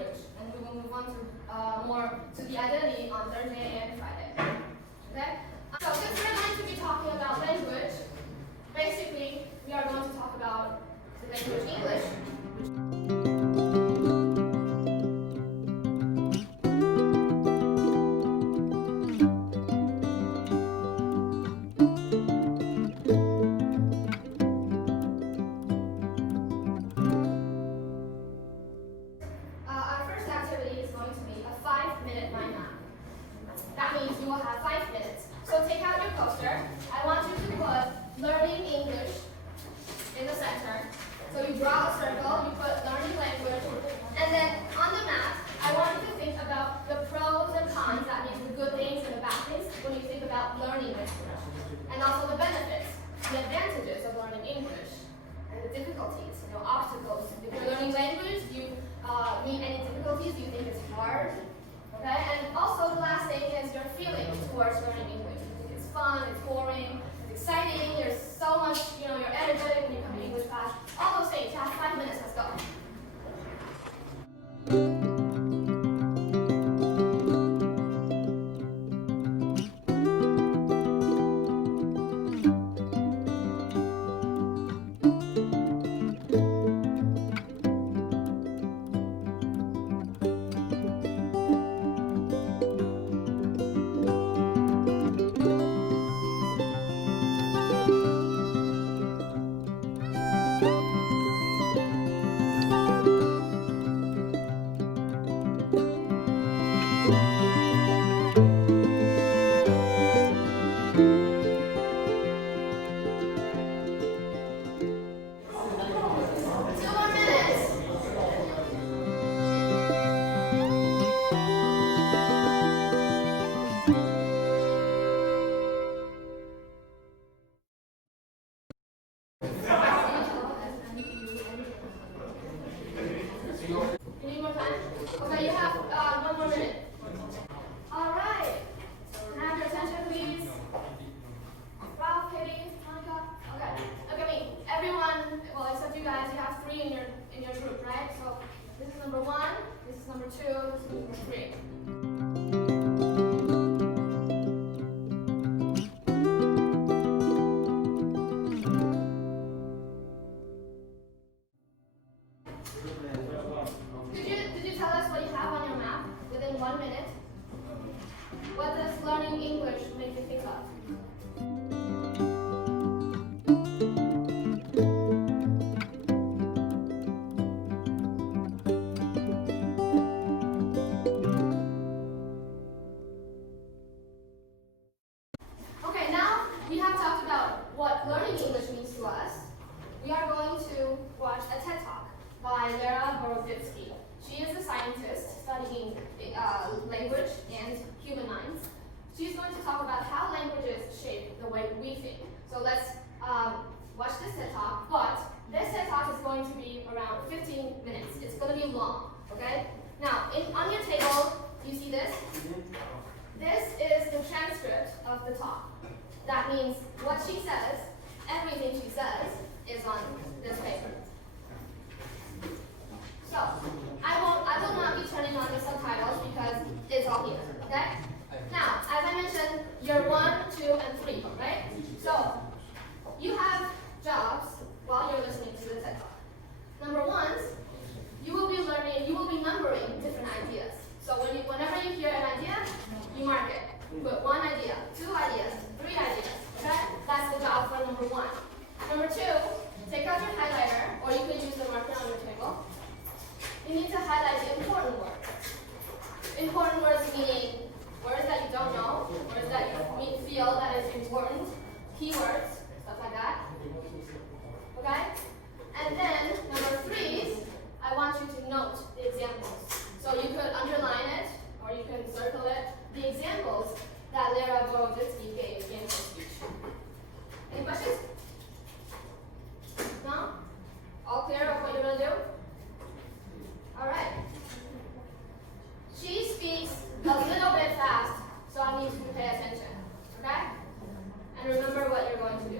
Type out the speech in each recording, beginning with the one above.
language, and we will move on to more to the identity on Thursday and Friday. Okay? So since we're going to be talking about language, basically we are going to talk about the language English. Our first activity is going to be a 5-minute mind map. That means you will have 5 minutes. So take out your poster. I want you to put learning English in the center. So you draw a circle, you put learning language, and then on the map, I want you to think about the pros and cons, that means the good things and the bad things, when you think about learning language. And also the benefits, the advantages of learning English, and the difficulties, obstacles. If you're learning language, you meet any difficulties, you think it's hard. Okay? And also the last thing is your feelings towards learning English. You think it's fun, it's boring, it's exciting, there's so much, you're energetic when you come to English class. All those things. You have 5 minutes, let's go. You need more time? Okay, you have 1 more minute. All right. Can I have your attention, please? Ralph, Katie, Monica. Okay. Look at me. Everyone, well, except you guys, you have 3 in your group, right? So this is number 1. This is number 2. This is number 3. Did you tell us what you have on your map within 1 minute? What does learning English make you think of? Okay, now we have talked about what learning English means to us. We are going to watch a TED Talk by Lera Boroditsky. She is a scientist studying language and human minds. She's going to talk about how languages shape the way we think. So let's watch this TED Talk, but this TED Talk is going to be around 15 minutes. It's going to be long, okay? Now, on your table, you see this? This is the transcript of the talk. That means what she says, everything she says, is on this paper. So, I will not be turning on the subtitles because it's all here, okay? Now, as I mentioned, you're 1, 2, and 3, right? So, you have jobs while you're listening to the TED Talk. Number 1, you will be numbering different ideas. So whenever you hear an idea, you mark it. You put 1 idea, 2 ideas, 3 ideas, okay? That's the job for number 1. Number 2, take out your highlighter, or you can use the marker on your table. You need to highlight the important words. Important words meaning words that you don't know, words that you feel that is important, keywords, stuff like that. Okay? And then, number 3, I want you to note the examples. So you could underline it, or you can circle it, the examples that Lera Boroditsky gave in her speech. Any questions? No? All clear of what you're going to do? All right. She speaks a little bit fast, so I need you to pay attention. Okay? And remember what you're going to do.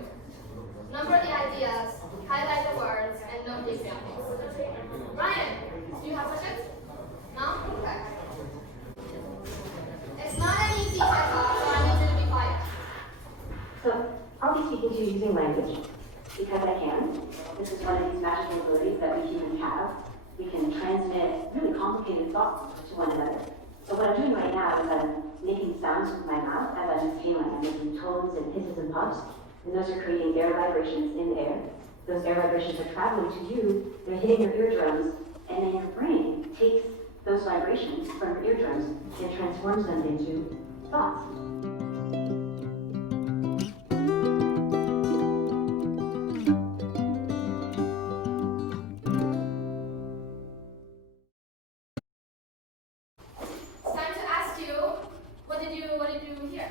using language because I can. This is one of these magical abilities that we humans have. We can transmit really complicated thoughts to one another. So what I'm doing right now is I'm making sounds with my mouth as I'm exhaling. I'm making tones and hisses and puffs, and those are creating air vibrations in the air. Those air vibrations are traveling to you, they're hitting your eardrums, and then your brain takes those vibrations from your eardrums and transforms them into thoughts. It's time to ask you, what did you hear?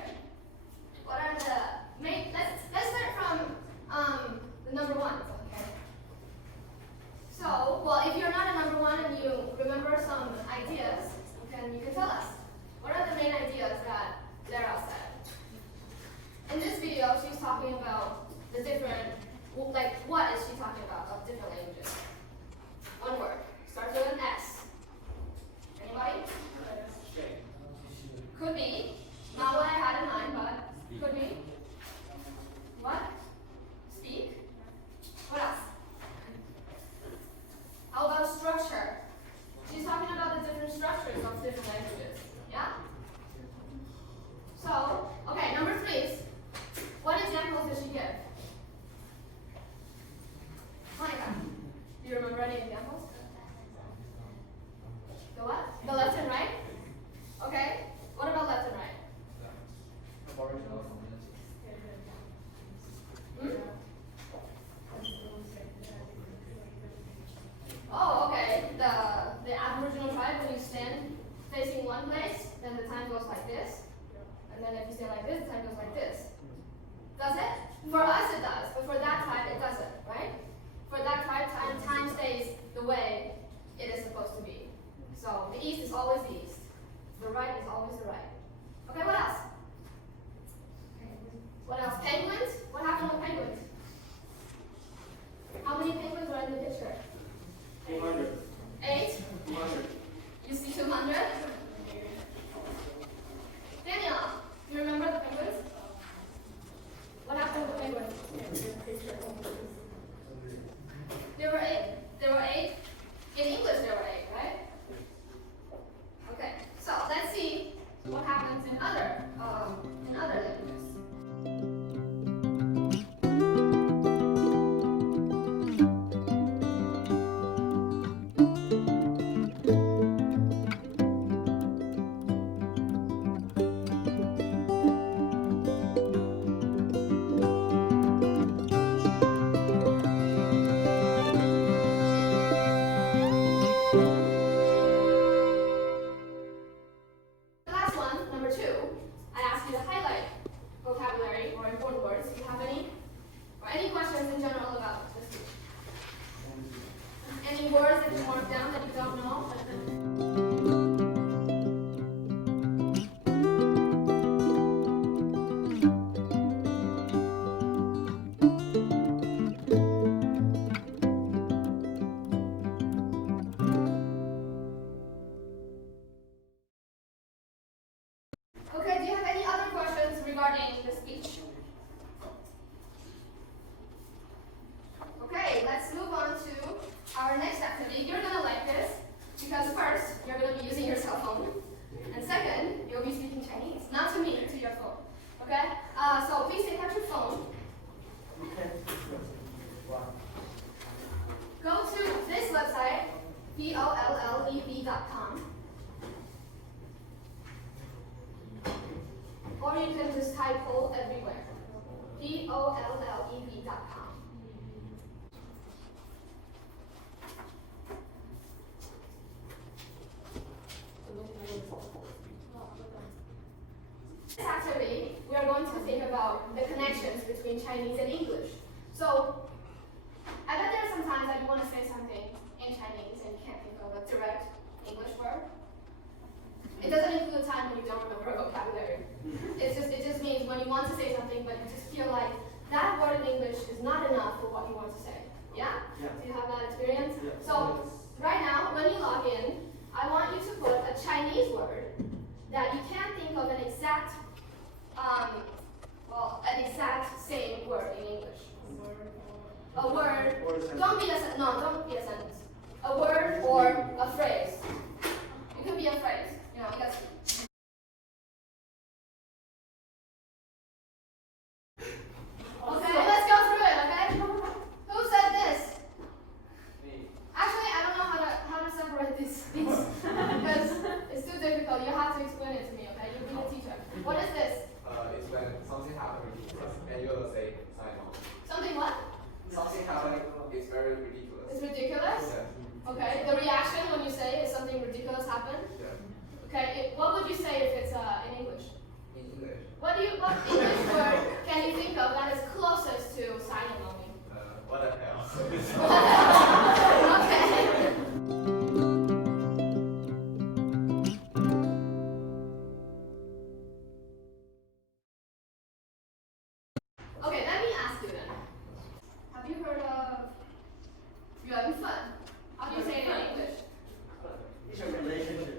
What are the main? Let's start from the number one. Okay. So, well, if you're not a number one and you remember some ideas, you can tell us. What are the main ideas that Lara said? In this video, she's talking about the different, like, what is she talking about of different languages? One word. Starts with an S. Anybody? Could be. Not what I had in mind, but could be. What? Speak. What else? How about structure? She's talking about the different structures of different languages. Yeah? So, okay, number 3. What examples did she give? Monica, do you remember any examples? The what? The left and right? Okay. What about left and right? Oh, okay. The Aboriginal tribe, when you stand facing one place, then the time goes like this. And then if you stand like this, the time goes like this. Does it? For us it does, but for that tribe it doesn't, right? For that tribe, time stays the way it is supposed to be. So the east is always the east. The right is always the right. Okay, what else? What else? Penguins? What happened with penguins? How many penguins are in the picture? 200. 8? 200. You see 200? Daniel, do you remember the penguins? What happened with the penguins? There were 8. There were 8. In English there were 8, right? Okay, so let's see what happens in other languages. The last one, number 2, I asked you to highlight vocabulary or important words. Do you have any? Or any questions in general about this? Any words that you marked down that you don't know? Okay, do you have any other questions regarding the speech? Okay, let's move on to our next activity. You're going to like this because first, you're going to be using your cell phone. And second, you'll be speaking Chinese. Not to me, to your phone. Okay? So please take out your phone. Go to this website, bollev.com. Or you can just type poll everywhere. bollev.com. This activity, we are going to think about the connections between Chinese and English. So, I bet there are some times that you want to say something in Chinese and you can't think of a direct English word. It doesn't include the time when you don't remember a vocabulary. It just means when you want to say something, but you just feel like that word in English is not enough for what you want to say. Yeah? Yeah. Do you have that experience? Yeah. So, right now, when you log in, I want you to put a Chinese word that you can't think of an exact, an exact same word in English. A word. Don't be a sentence. A word or a phrase. It could be a phrase. You know, yes. Okay, let's go through it. Okay. Who said this? Actually, I don't know how to separate these because it's too difficult. You have to explain it to me. Okay, you'll be the teacher. What is this? It's when something happens ridiculous and you're gonna say sign on. Something what? Something happening is very ridiculous. It's ridiculous? Yeah. Okay. The reaction when you say is something ridiculous happened? Yeah. Okay. What would you say if it's in English? In English. What English word can you think of that is closest to signing on me? What the hell? Okay. Okay, let me ask you then. Have you heard of 缘分? How do you say it in English? It's a relationship.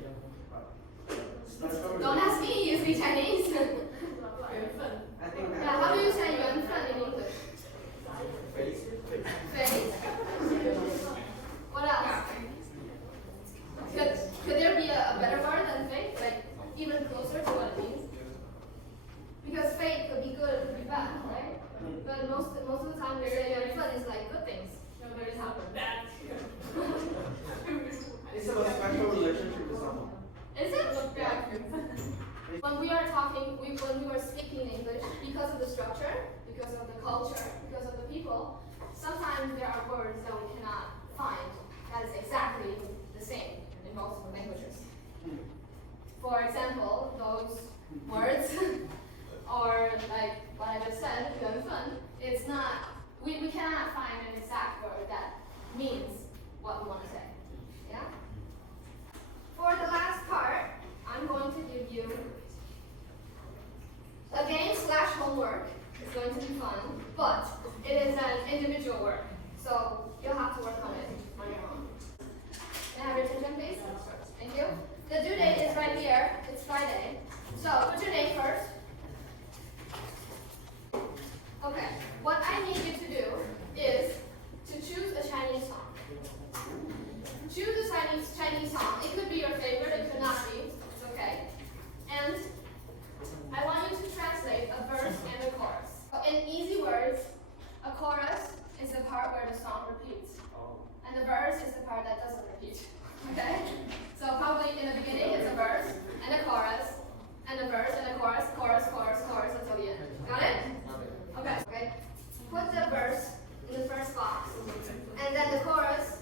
Don't ask me, you speak Chinese. I think Yeah, how do you say 缘分 in English? Face. Fate? What else? Could there be a better word than fate? Like, even closer to what it means? Because fate could be good, it could be bad, right? But most of the time we say 缘分 is like good things. Where it happens. it's a special relationship with someone. Is it? Yeah. When we are talking, when we are speaking English, because of the structure, because of the culture, because of the people, sometimes there are words that we cannot find that is exactly the same in multiple languages. For example, those words, or like what I just said, 缘分, it's not, we cannot find an exact word that means what we want to say. Yeah? For the last part, I'm going to give you a game / homework. It's going to be fun, but it is an individual work, so you'll have to work on it on your own. Can I have your attention, please? Thank you. The due date is right here. It's Friday. So put your name first. Okay. What I need you to do is to choose a Chinese song. Choose a Chinese song. It could be your favorite. It could not be. It's okay. And I want you to translate a verse and a chorus. In easy words, a chorus is the part where the song repeats. And the verse is the part that doesn't repeat. Okay? So probably in the beginning it's a verse and a chorus and a verse and a chorus, chorus, chorus, chorus until the end. Got it? Okay. Okay. Put the verse in the first box. And then the chorus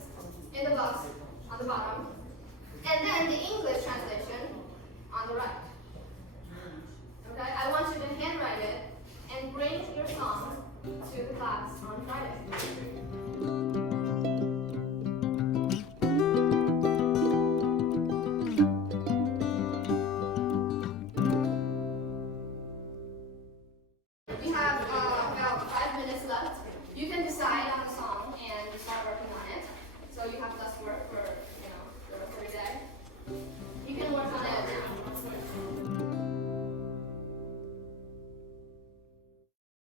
in the box on the bottom. And then the English translation on the right. Okay? I want you to handwrite it and bring your song to the class on Friday.